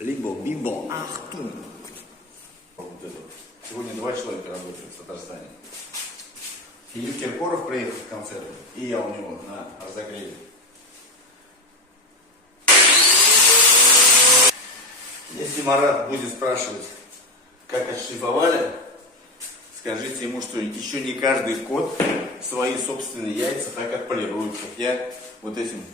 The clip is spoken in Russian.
либо бибо ахтун. Вот это. Сегодня 2 человека работают в Татарстане. Филипп Киркоров приехал в концерт, и я у него на разогреве. Если Марат будет спрашивать, как отшлифовали, скажите ему, что еще не каждый кот свои собственные яйца так отполирует, как я вот этим